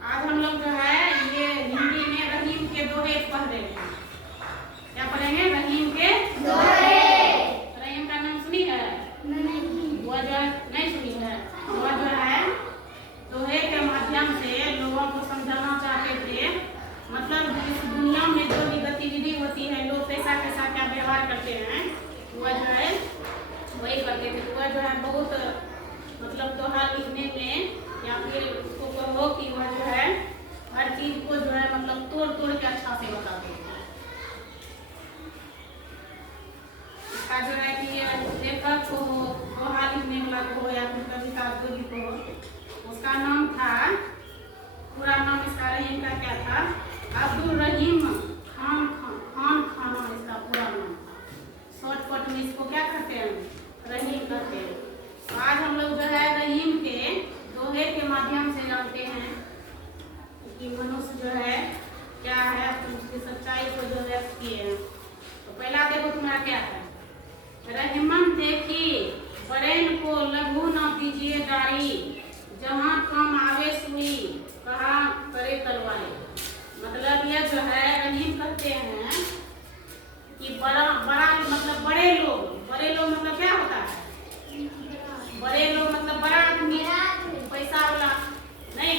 आज हम लोग जो है ये हिंदी में रहीम के दोहे पढ़ रहे हैं। क्या पढ़ेंगे? रहीम के दोहे। रहीम का नाम सुनी है? नहीं। वो जो है नहीं सुनी है। वो जो है दोहे के माध्यम से लोगों को समझाना चाहते थे, मतलब इस दुनिया में जो भी गतिविधि होती है, लोग पैसा के साथ क्या व्यवहार करते हैं, वह जो है वही करते थे। वह जो है बहुत मतलब दोहा लिखने में या फिर उसको कहो कि वह जो है हर चीज को जो है मतलब तोड़ तोड़ के अच्छा से बताते हैं। इसका जो है कि लेखक को हो, दोहा लिखने वाला को हो या फिर कविता जो भी को हो, उसका नाम था, पूरा नाम इसका रहीम का क्या था? अब्दुल रहीम खान खाना इसका पूरा नाम था। शॉर्टकट में इसको क्या कहते हैं? रहीम कहते हैं। तो आज हम लोग जो है रहीम के दोहे के माध्यम से जानते हैं कि मनुष्य जो है क्या है, उसकी सच्चाई को जो व्यक्त किए हैं। तो पहला देखो तुम्हारा क्या है? रहीमन देखी बड़ेन को लघु न दीजिए डारी, जहाँ काम आवे सुई कहा करे तलवारी। मतलब ये जो है रहीम कहते हैं कि बड़ा मतलब बड़े लोग मतलब क्या होता है? बड़े लोग मतलब बड़ा आदमी, पैसा वाला नहीं,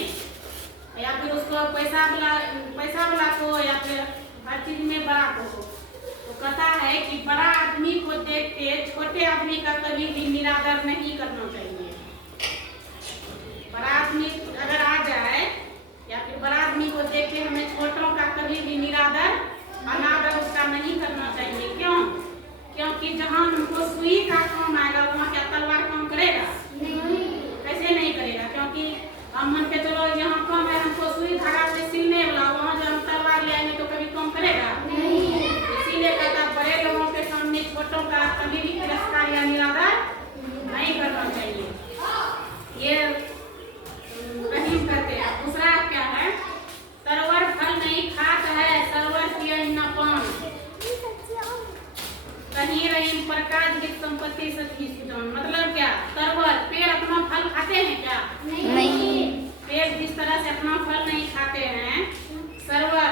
या फिर उसको पैसा वाला को या फिर हर चीज में बड़ा को। तो कहता है कि बड़ा आदमी को देख के छोटे आदमी का कभी भी निरादर नहीं करना चाहिए। बड़ा आदमी अगर आ जाए या फिर बड़ा आदमी को देख के हमें छोटों का कभी भी निरादर अनादर उसका नहीं करना चाहिए। क्यों? क्योंकि जहाँ हमको सुई का काम आएगा वहाँ क्या तलवार काम करेगा? नहीं। कैसे नहीं करेगा? क्योंकि हम मन के चलो यहाँ काम है, हमको सुई धागा से सिलने वाला, वहाँ जो हम तलवार ले आएंगे तो कभी काम करेगा? नहीं। इसीलिए कहता बड़े लोगों के सामने छोटों का कभी भी तिरस्कार या निरादर नहीं करना चाहिए। ये रहीम कहते हैं। दूसरा क्या है? सरवर फल नहीं खात है, सरवर किया न पान, कहीं रहीम प्रकाश की संपत्ति सखी सुजान। मतलब क्या? सरवर पेड़ अपना फल खाते हैं क्या? नहीं। पेड़ जिस तरह से अपना फल नहीं खाते हैं, सरवर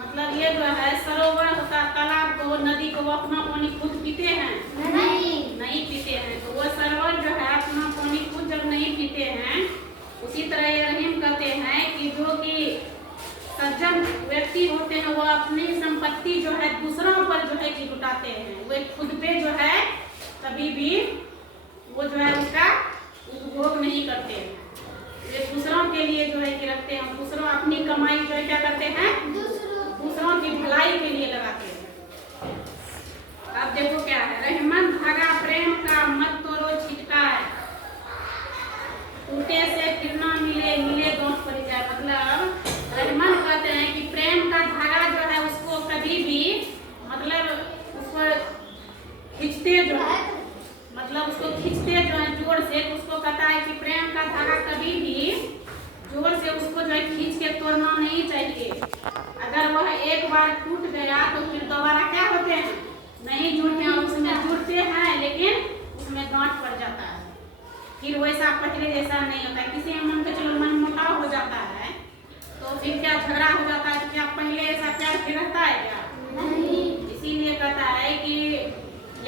मतलब ये जो है सरोवर होता, तालाब को, नदी को, वो अपना पानी खुद पीते हैं? नहीं पीते हैं। तो वो सरवर जो है अपना पानी खुद जब नहीं पीते हैं, उसी तरह ये रहीम कहते हैं कि जो कि सज्जन व्यक्ति होते हैं वो अपनी संपत्ति जो है दूसरों पर जो है कि लुटाते हैं, वे खुद पे जो है कभी भी वो जो है उसका उपभोग नहीं करते हैं। वे दूसरों के लिए जो है कि रखते हैं, दूसरों अपनी कमाई जो है क्या करते हैं? दूसरों की भलाई के लिए लगाते हैं। अब देखो क्या है? रहीमन धागा प्रेम का मत तोड़ो छिटकाए, टूटे से फिर ना मिले गांठ पड़ जाए। मतलब रहीमन कहते हैं कि प्रेम का धागा जो है उसको कभी भी मतलब उसको खींचते जो है, मतलब उसको खींचते जो है जोर से, उसको कहता है कि प्रेम का धागा कभी भी जोर से उसको जो है खींच के तोड़ना नहीं चाहिए। अगर वह एक बार टूट गया तो फिर दोबारा क्या होते हैं? नहीं जुड़ते हैं। उसमें जुड़ते हैं लेकिन उसमें गांठ पड़ जाता है, फिर वैसा पहले जैसा नहीं होता है। किसी मन का चलो मन मुटाव हो जाता है तो फिर क्या झगड़ा हो जाता है, तो क्या पहले ऐसा प्यार फिर रहता है क्या? नहीं। इसीलिए कहता है कि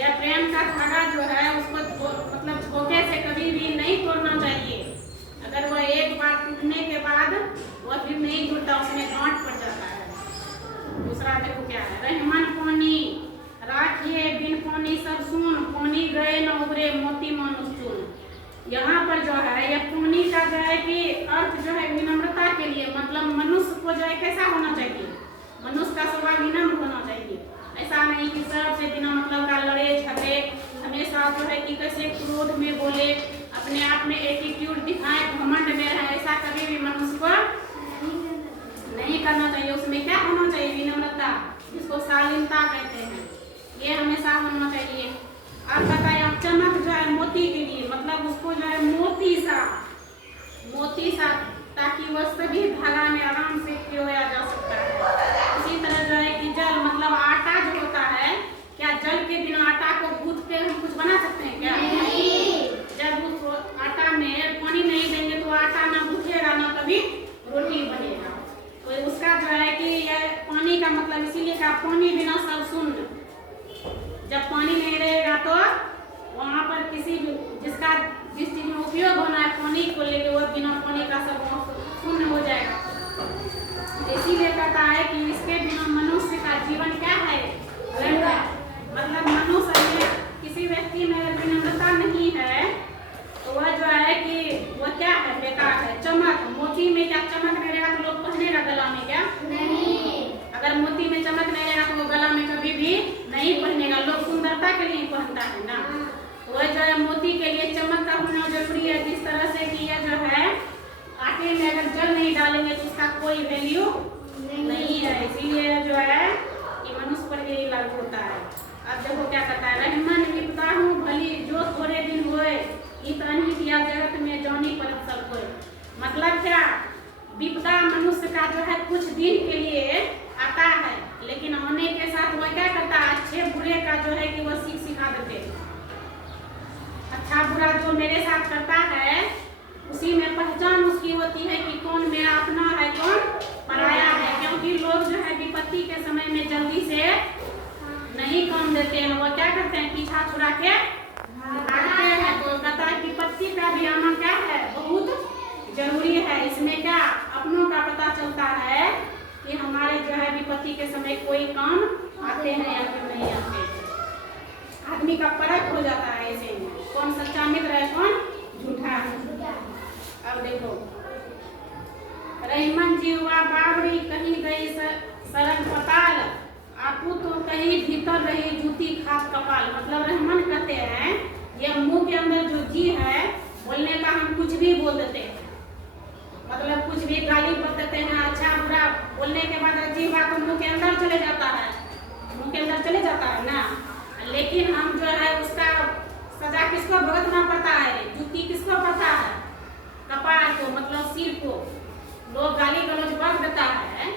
यह प्रेम का धागा जो है उसको मतलब धोखे से कभी भी नहीं तोड़ना चाहिए। अगर वह एक बार टूटने के बाद वह फिर नहीं जुड़ता, उसमें गांठ पड़ जाता है। दूसरा देखो क्या है? रहीमन पानी राखिए बिन पानी सब सुन, पानी गए न उबरे मोती मानुष चुन। यहाँ पर जो है यह पानी का जो है कि अर्थ जो है विनम्रता के लिए, मतलब मनुष्य को जो है कैसा होना चाहिए? मनुष्य का स्वभाव विनम्र होना चाहिए। ऐसा नहीं कि सबसे बिना मतलब का लड़े झगड़े, हमेशा जो है कि कैसे क्रोध में बोले, अपने आप में एटीट्यूड दिखाए, घमंड में रहे, ऐसा कभी भी मनुष्य को नहीं करना चाहिए। उसमें क्या होना चाहिए? विनम्रता, जिसको शालीनता कहते हैं, ये हमेशा होना चाहिए। आप बताइए, चमक जो है मोती के लिए, मतलब उसको जो है मोती सा ताकि वह सभी धागा में आराम से पिरोया जा सकता है। इसी तरह जो है कि जल मतलब आटा जो होता है, क्या जल के बिना आटा को गूंथ के हम कुछ बना सकते हैं क्या? नहीं। जब उस आटा में पानी नहीं देंगे तो आटा ना गूंथेगा ना कभी रोटी मतलब इसीलिए कहा पानी बिना सब शून्य। जब पानी नहीं रहेगा तो वहाँ पर किसी भी जिस चीज में उपयोग होना है पानी को लेके वो बिना पानी का सब शून्य हो जाएगा। इसीलिए कहता है कि इसके बिना मनुष्य का जीवन क्या है, मतलब मनुष्य में किसी व्यक्ति में अगर विनम्रता नहीं है तो वह जो है कि वह क्या है, बेकार है। चमक, मोती में क्या चमक नहीं रहेगा तो लोग पहनेगा गला में क्या? नहीं। अगर मोती में चमक नहीं रहेगा तो वो गला में कभी भी नहीं पहनेगा। लोग सुंदरता के लिए पहनता है ना, तो वह जो है मोती के लिए चमक का होना जरूरी है। जिस तरह से कि यह जो है आटे में अगर जल नहीं डालेंगे तो उसका कोई वैल्यू नहीं है। इसीलिए जो है ये मनुष्य पर यही लागू होता है। अब देखो क्या कहता है, रहमन विपदा हूँ भली जो थोड़े दिन हुए इत अनित या जगत में जानी पर सब होए। मतलब क्या, विपदा मनुष्य का जो है कुछ दिन के लिए आता है, लेकिन आने के साथ वह क्या करता है, अच्छे बुरे का जो है कि वह सीख सिखा देते हैं। अच्छा बुरा जो मेरे साथ करता है उसी में पहचान उसकी होती है कि कौन मेरा अपना है कौन पराया है। क्योंकि लोग जो है विपत्ति के समय में जल्दी से नहीं काम देते हैं, वो क्या करते हैं, पीछा छुड़ा के भागते हैं। तो कहता है विपत्ति का भी आना क्या है, बहुत जरूरी है। इसमें क्या अपनों का पता चलता है कि हमारे जो है विपत्ति के समय कोई काम आते हैं या फिर नहीं आते। आदमी का परख हो जाता है ऐसे में, कौन सच्चा मित्र है कौन झूठा है। अब देखो, रहीमन जीवा बावरी कहीं गई सरग पताल आपू तो कहीं भीतर रही जूती खास कपाल। मतलब रहमान कहते हैं ये मुंह के अंदर जो जी है बोलने का हम कुछ भी बोल देते हैं, मतलब कुछ भी गाली बोल देते हैं, अच्छा बुरा बोलने के बाद जीवा को मुंह के अंदर चले जाता है, मुंह के अंदर चले जाता है ना। लेकिन हम जो है उसका सजा किसको भुगतना पड़ता है, जूती किसको पड़ता है, कपाल को, मतलब सिर को। लोग गाली गलौज कर देता है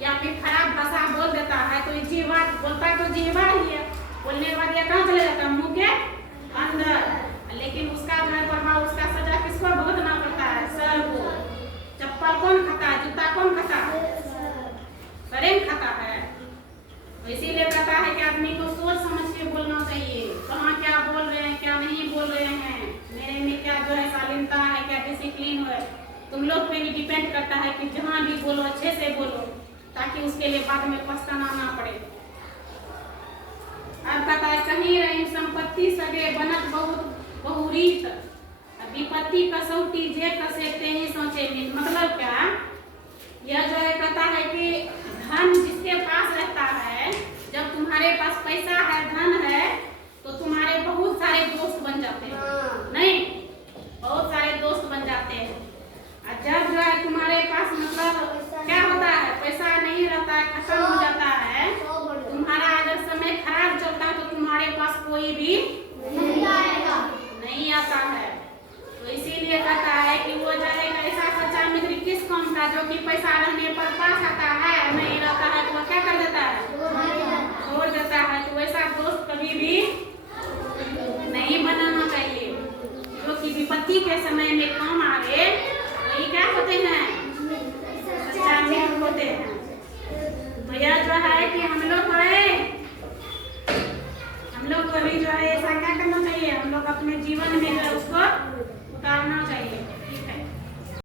या फिर खराब भाषा बोल देता है तो जीवा बोलता है तो जीवा ही है, बोलने के बाद ये कहाँ चले जाता है, मुंह के अंदर। लेकिन उसका जो है प्रभाव, उसका सजा किसको भुगतना पड़ता है, सर को। चप्पल कौन खाता है, जूता कौन खाता है, सरेम खाता है। तो इसीलिए कहता है कि आदमी को सोच समझ के बोलना चाहिए, कहाँ क्या बोल रहे हैं क्या नहीं बोल रहे हैं, मेरे में क्या जो है शालीनता है, क्या डिसिप्लिन है। तुम लोग पे भी डिपेंड करता है कि जहाँ भी बोलो अच्छे से बोलो, ताकि उसके लिए बाद में पछताना ना पड़े। अब कहता है कहीं रही संपत्ति सगे बनत बहुत बहुरीत विपत्ति कसौटी जे कसेते ही सोचे मित। मतलब क्या, यह जो है कहता है कि धन जिसके पास रहता है, जब तुम्हारे पास पैसा है धन है तो तुम्हारे बहुत सारे दोस्त बन जाते हैं, नहीं बहुत सारे दोस्त बन जाते हैं। और जब जो है तुम्हारे पास मतलब क्या होता है, पैसा नहीं रहता है, खत्म हो जाता है, तुम्हारा अगर समय खराब चलता है तो तुम्हारे पास कोई भी नहीं आता है। तो इसीलिए कहता है कि वो जाएगा ऐसा सच्चा मित्र किस काम का, जो कि पैसा रहने पर पास आता है, नहीं रहता है तो वो क्या कर देता है, छोड़ देता है। तो वैसा दोस्त कभी भी नहीं बनाना चाहिए जो कि विपत्ति के समय में काम आवे।